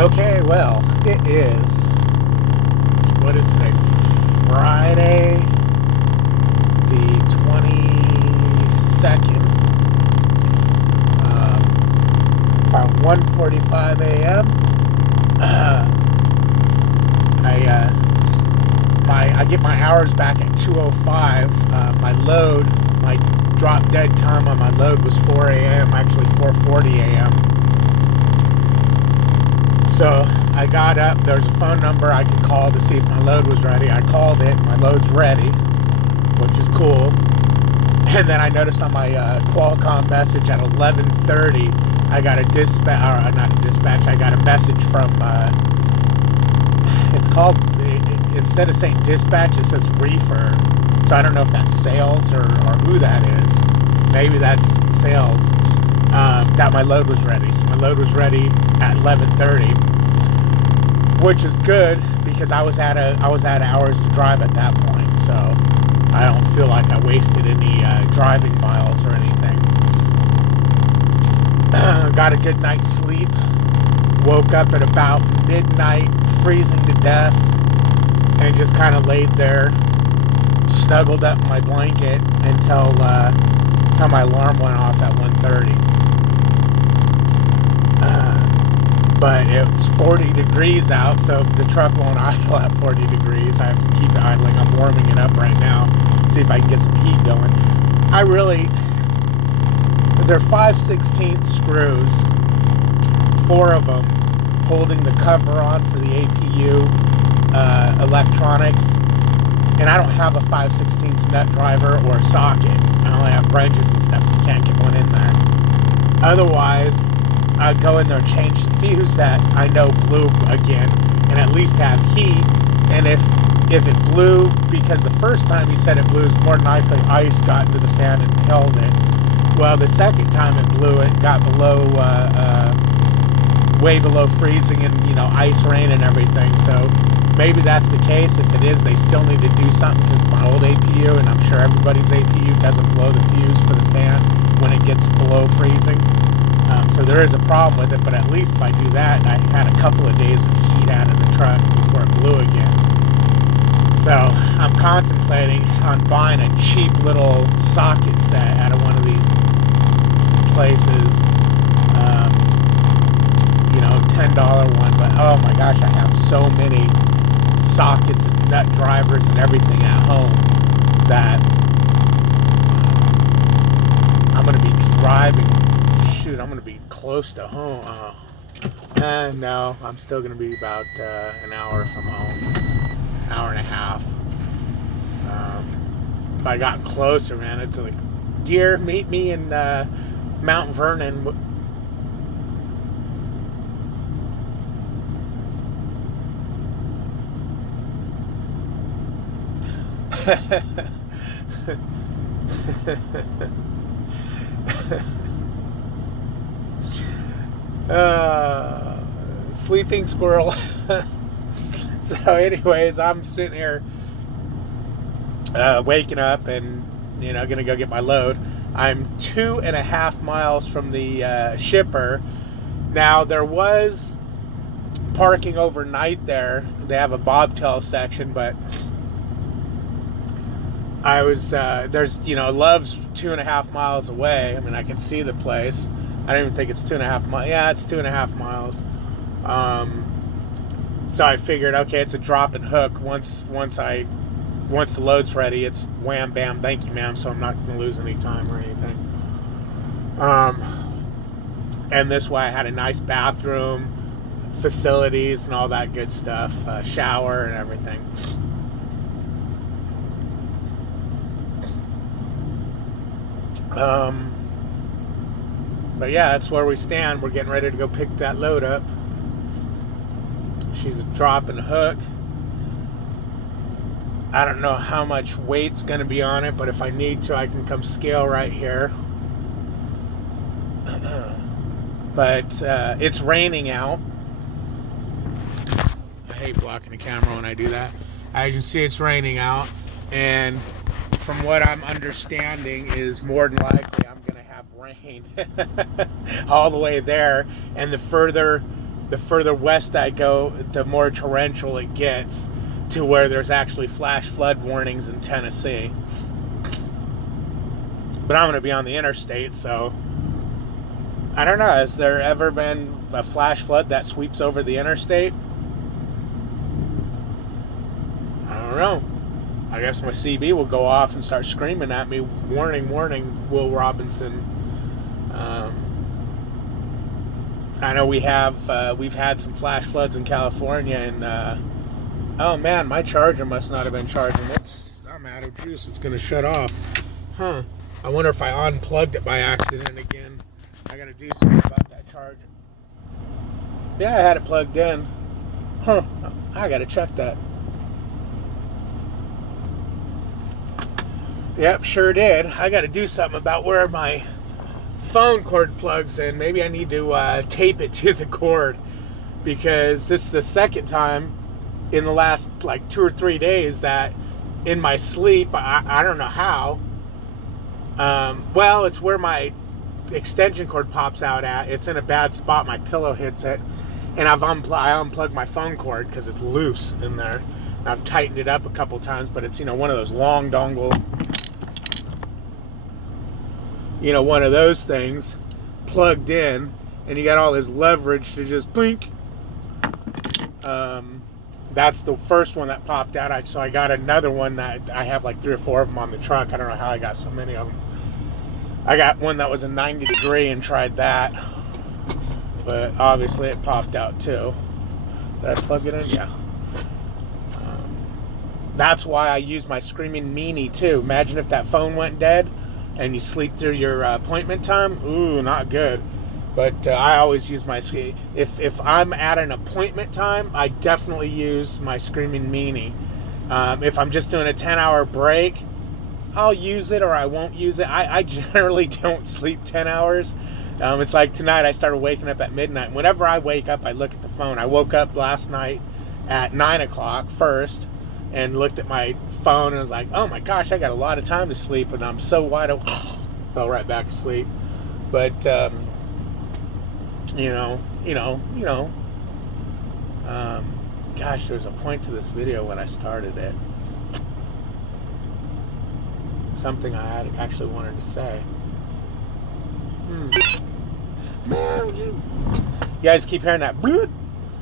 Okay, well, it is, what is today? Friday, the 22nd, about 1:45 a.m. I get my hours back at 2:05. My drop dead time on my load was 4 a.m., actually 4:40 a.m. So I got up, there's a phone number I could call to see if my load was ready. I called it, my load's ready, which is cool. And then I noticed on my Qualcomm message at 11:30, I got a I got a message from, it's called, instead of saying dispatch, it says reefer. So I don't know if that's sales or who that is. Maybe that's sales. That my load was ready. So my load was ready at 11:30, which is good because I was at hours to drive at that point. So I don't feel like I wasted any driving miles or anything. Got a good night's sleep. Woke up at about midnight, freezing to death, and just kind of laid there, snuggled up in my blanket until my alarm went off at 1:30. But it's 40 degrees out, so the truck won't idle at 40 degrees. I have to keep it idling. I'm warming it up right now, see if I can get some heat going. They're 5/16 screws, 4 of them holding the cover on for the APU electronics, and I don't have a 5/16 nut driver or a socket. I only have wrenches and stuff. You can't get one in there. Otherwise, I'd go in there and change the fuse that I know blew again, and at least have heat. And if it blew, because the first time he said it blew, more than likely ice got into the fan and held it. Well, the second time it blew, it got below, way below freezing, and ice, rain, and everything. So maybe that's the case. If it is, they still need to do something, because my old APU, and I'm sure everybody's APU, doesn't blow the fuse for the fan when it gets below freezing. So there is a problem with it, but at least if I do that, I had a couple of days of heat out of the truck before it blew again. So I'm contemplating on buying a cheap little socket set out of one of these places, $10 one, but oh my gosh, I have so many sockets and nut drivers and everything at home that I'm going to be driving. Shoot, I'm going to be close to home. No, I'm still going to be about an hour from home, hour and a half. If I got closer, man, it's like, dear, meet me in Mount Vernon. Sleeping squirrel. So anyways, I'm sitting here waking up and gonna go get my load. I'm 2.5 miles from the shipper. Now, there was parking overnight there. They have a bobtail section, but I was Love's 2.5 miles away. I mean, I can see the place. I don't even think it's 2.5 miles. Yeah, it's 2.5 miles. So I figured, okay, it's a drop and hook. Once the load's ready, it's wham bam, thank you, ma'am. So I'm not going to lose any time or anything. And this way, I had a nice bathroom, facilities, and all that good stuff, shower and everything. But yeah, that's where we stand. We're getting ready to go pick that load up. She's a drop and hook. I don't know how much weight's going to be on it, but if I need to, I can come scale right here. But it's raining out. I hate blocking the camera when I do that. As you can see, it's raining out, and from what I'm understanding is more than likely I'm going to have rain all the way there, and the further the further west I go, the more torrential it gets, to where there's actually flash flood warnings in Tennessee. But I'm going to be on the interstate, so I don't know. Has there ever been a flash flood that sweeps over the interstate? I don't know. I guess my CB will go off and start screaming at me, warning, warning, Will Robinson. I know we've had some flash floods in California, and oh man, my charger must not have been charging. I'm out of juice. It's going to shut off. Huh. I wonder if I unplugged it by accident again. I got to do something about that charger. Yeah, I had it plugged in. Huh. I got to check that. Yep, sure did. I got to do something about where my phone cord plugs in. Maybe I need to tape it to the cord, because this is the second time in the last like 2 or 3 days that in my sleep, I don't know how. Well, it's where my extension cord pops out at. It's in a bad spot. My pillow hits it, and I unplugged my phone cord because it's loose in there. I've tightened it up a couple times, but it's, one of those long dongle, one of those things plugged in, and you got all this leverage to just blink. That's the first one that popped out. So I got another one that I have like 3 or 4 of them on the truck. I don't know how I got so many of them. I got one that was a 90 degree and tried that, but obviously it popped out too. Did I plug it in? Yeah. That's why I use my Screaming Meanie too. Imagine if that phone went dead and you sleep through your appointment time. Ooh, not good. But I always use my, if I'm at an appointment time, I definitely use my Screaming Meanie. If I'm just doing a 10-hour break, I'll use it or I won't use it. I generally don't sleep 10 hours. It's like tonight I started waking up at midnight. Whenever I wake up, I look at the phone. I woke up last night at 9 o'clock first and looked at my phone and was like, oh my gosh, I got a lot of time to sleep, and I'm so wide awake. Fell right back asleep. But, gosh, there's a point to this video when I started it. Something I had actually wanted to say. Man, you guys keep hearing that bloop?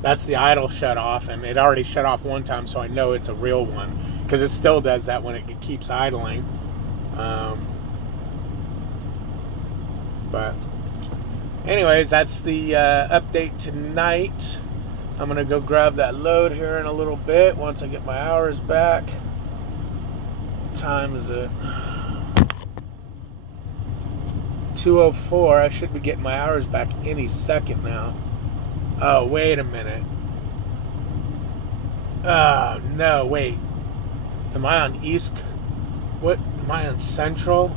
That's the idle shut off, and it already shut off one time, so I know it's a real one, because it still does that when it keeps idling. But anyways, that's the update tonight. I'm gonna go grab that load here in a little bit once I get my hours back. What time is it? 2:04. I should be getting my hours back any second now. Oh, wait a minute. Oh, no, wait. Am I on East? What? Am I on Central?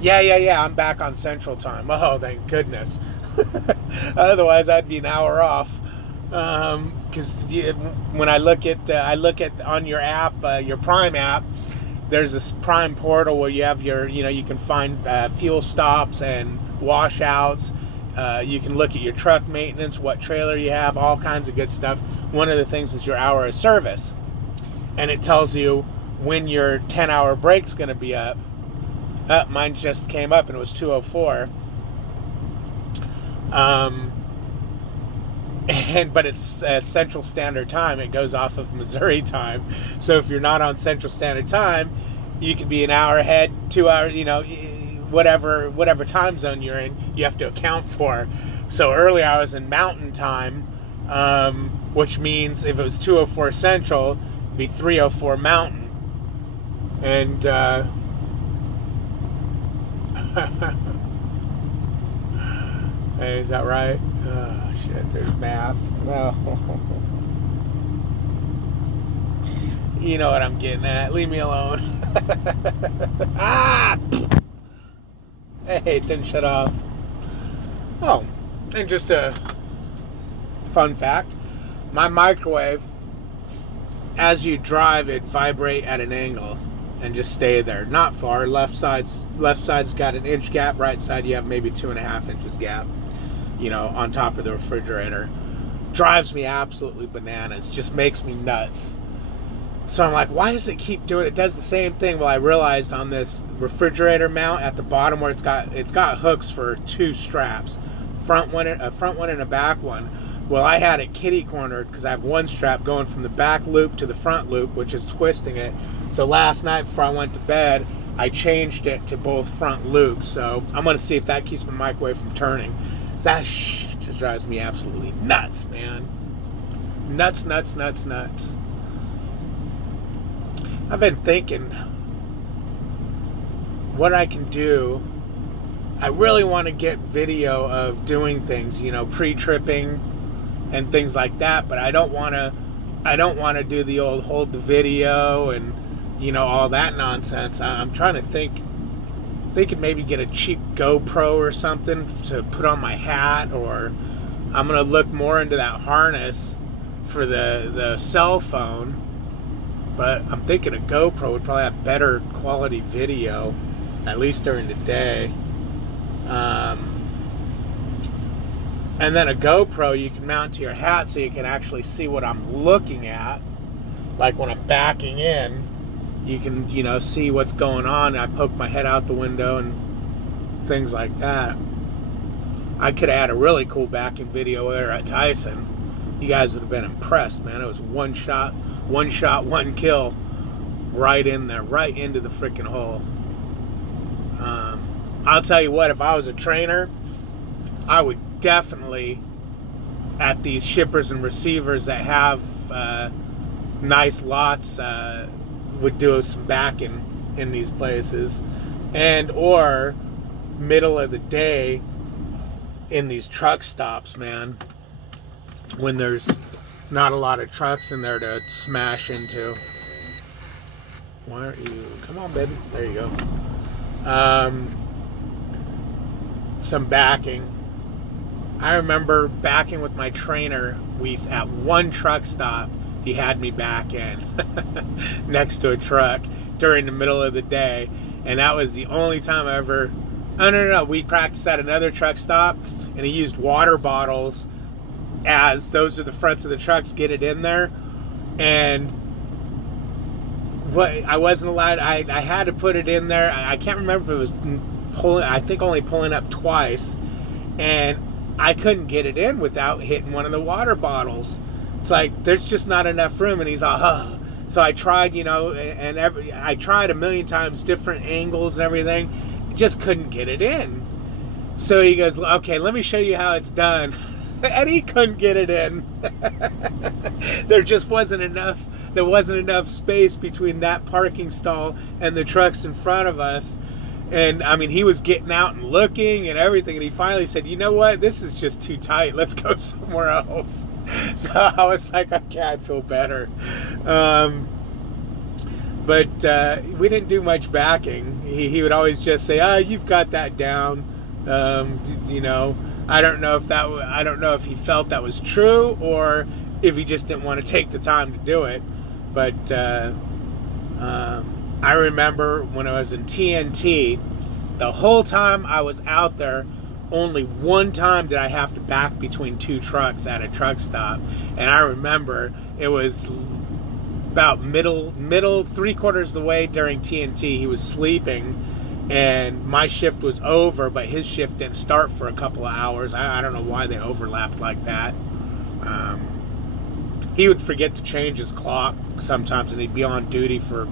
Yeah. I'm back on Central time. Oh, thank goodness. Otherwise, I'd be an hour off. Because when I look at on your app, your Prime app, there's this Prime portal where you have your, you can find fuel stops and washouts. You can look at your truck maintenance, what trailer you have, all kinds of good stuff. One of the things is your hour of service. And it tells you when your 10-hour break's going to be up. Mine just came up and it was 2:04. But it's Central Standard Time. It goes off of Missouri time. So if you're not on Central Standard Time, you could be an hour ahead, 2 hours, whatever time zone you're in, you have to account for. So earlier I was in Mountain Time, which means if it was 2:04 Central, it'd be 3:04 Mountain. And hey, is that right? Oh shit, there's math. No. You know what I'm getting at. Leave me alone. Ah! Hey, it didn't shut off. Oh, and just a fun fact. My microwave, as you drive, it vibrate at an angle and just stay there. Not far. Left side's got an inch gap. Right side, you have maybe 2.5 inches gap, on top of the refrigerator. drives me absolutely bananas. Just makes me nuts. So I'm like, why does it keep doing it? It does the same thing. Well, I realized on this refrigerator mount at the bottom where it's got hooks for 2 straps, a front one and a back one. Well, I had it kitty cornered because I have one strap going from the back loop to the front loop, which is twisting it. So last night before I went to bed, I changed it to both front loops. So I'm going to see if that keeps my microwave from turning. That shit just drives me absolutely nuts, man. Nuts, nuts, nuts, nuts. I've been thinking what I can do. I really want to get video of doing things, you know, pre-tripping and things like that, but I don't want to do the old hold the video and, you know, all that nonsense. I'm trying to think maybe get a cheap GoPro or something to put on my hat, or I'm going to look more into that harness for the cell phone. But I'm thinking a GoPro would probably have better quality video, at least during the day. And then a GoPro you can mount to your hat so you can actually see what I'm looking at. Like when I'm backing in, you can, you know, see what's going on. I poke my head out the window and things like that. I could have had a really cool backing video there at Tyson. You guys would have been impressed, man. It was one shot, one kill, right in there, right into the freaking hole. I'll tell you what, if I was a trainer, I would definitely, at these shippers and receivers that have nice lots, would do some backing in these places, and or middle of the day in these truck stops, man, when there's not a lot of trucks in there to smash into. Why aren't you? Come on, baby. There you go. Some backing. I remember backing with my trainer. At one truck stop, he had me back in next to a truck during the middle of the day, and that was the only time I ever. Oh no! We practiced at another truck stop, and he used water bottles as those are the fronts of the trucks. Get it in there, and what I wasn't allowed. I had to put it in there. I can't remember if it was pulling. I think only pulling up twice, and I couldn't get it in without hitting one of the water bottles. It's like there's just not enough room, and he's like, oh. So I tried, you know, and I tried a million times, different angles and everything, just couldn't get it in. So he goes, okay, let me show you how it's done, and he couldn't get it in. There just wasn't enough. There wasn't enough space between that parking stall and the trucks in front of us. And, I mean, he was getting out and looking and everything. And he finally said, you know what? This is just too tight. Let's go somewhere else. So I was like, okay, I feel better. But we didn't do much backing. He would always just say, oh, you've got that down. You know, I don't know if he felt that was true or if he just didn't want to take the time to do it. But I remember when I was in TNT, the whole time I was out there, only one time did I have to back between 2 trucks at a truck stop. And I remember it was about middle 3/4 of the way during TNT. He was sleeping and my shift was over, but his shift didn't start for a couple of hours. I don't know why they overlapped like that. He would forget to change his clock sometimes, and he'd be on duty for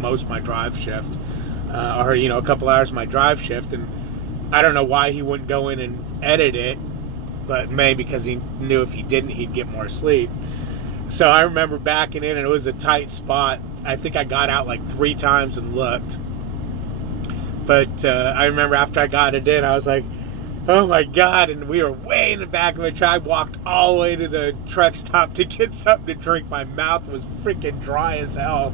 most of my drive shift, or, you know, a couple hours of my drive shift, and I don't know why he wouldn't go in and edit it, but maybe because he knew if he didn't, he'd get more sleep. So I remember backing in, and it was a tight spot. I think I got out like 3 times and looked, but I remember after I got it in, I was like, oh my God, and we were way in the back of the truck. I walked all the way to the truck stop to get something to drink. My mouth was freaking dry as hell.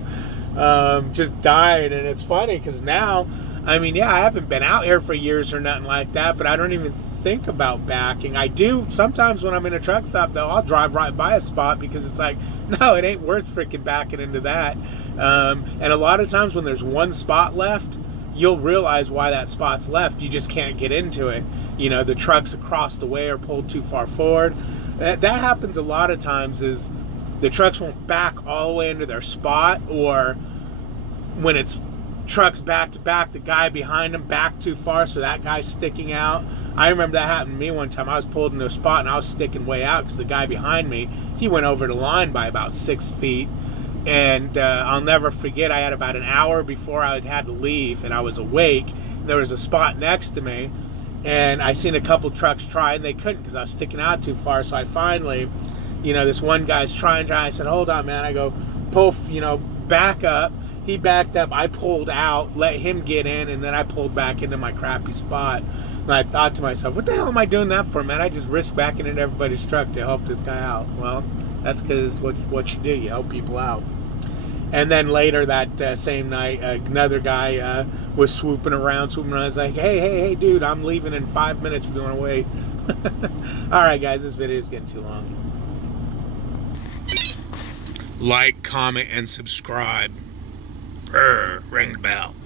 Just dying. And it's funny because now, I mean, yeah, I haven't been out here for years or nothing like that, but I don't even think about backing. I do sometimes when I'm in a truck stop, though. I'll drive right by a spot because it's like, no, it ain't worth freaking backing into that. And a lot of times when there's one spot left, you'll realize why that spot's left. You just can't get into it. You know, the trucks across the way are pulled too far forward, That happens a lot of times. Is the trucks won't back all the way into their spot, or when it's trucks back to back, the guy behind them back too far, so that guy's sticking out. I remember that happened to me one time. I was pulled into a spot and I was sticking way out because the guy behind me, he went over the line by about 6 feet. And I'll never forget, I had about an hour before I had to leave, and I was awake. There was a spot next to me, and I seen a couple trucks try, and they couldn't because I was sticking out too far. So I finally, you know, this one guy's trying. I said, hold on, man. I go, pull, you know, back up. He backed up. I pulled out, let him get in, and then I pulled back into my crappy spot. And I thought to myself, what the hell am I doing that for, man? I just risked backing into everybody's truck to help this guy out. Well, that's because what you do. You help people out. And then later that same night, another guy was swooping around. I was like, hey, dude, I'm leaving in 5 minutes if you want to wait. All right, guys, this video is getting too long. Like, comment, and subscribe. Ring the bell.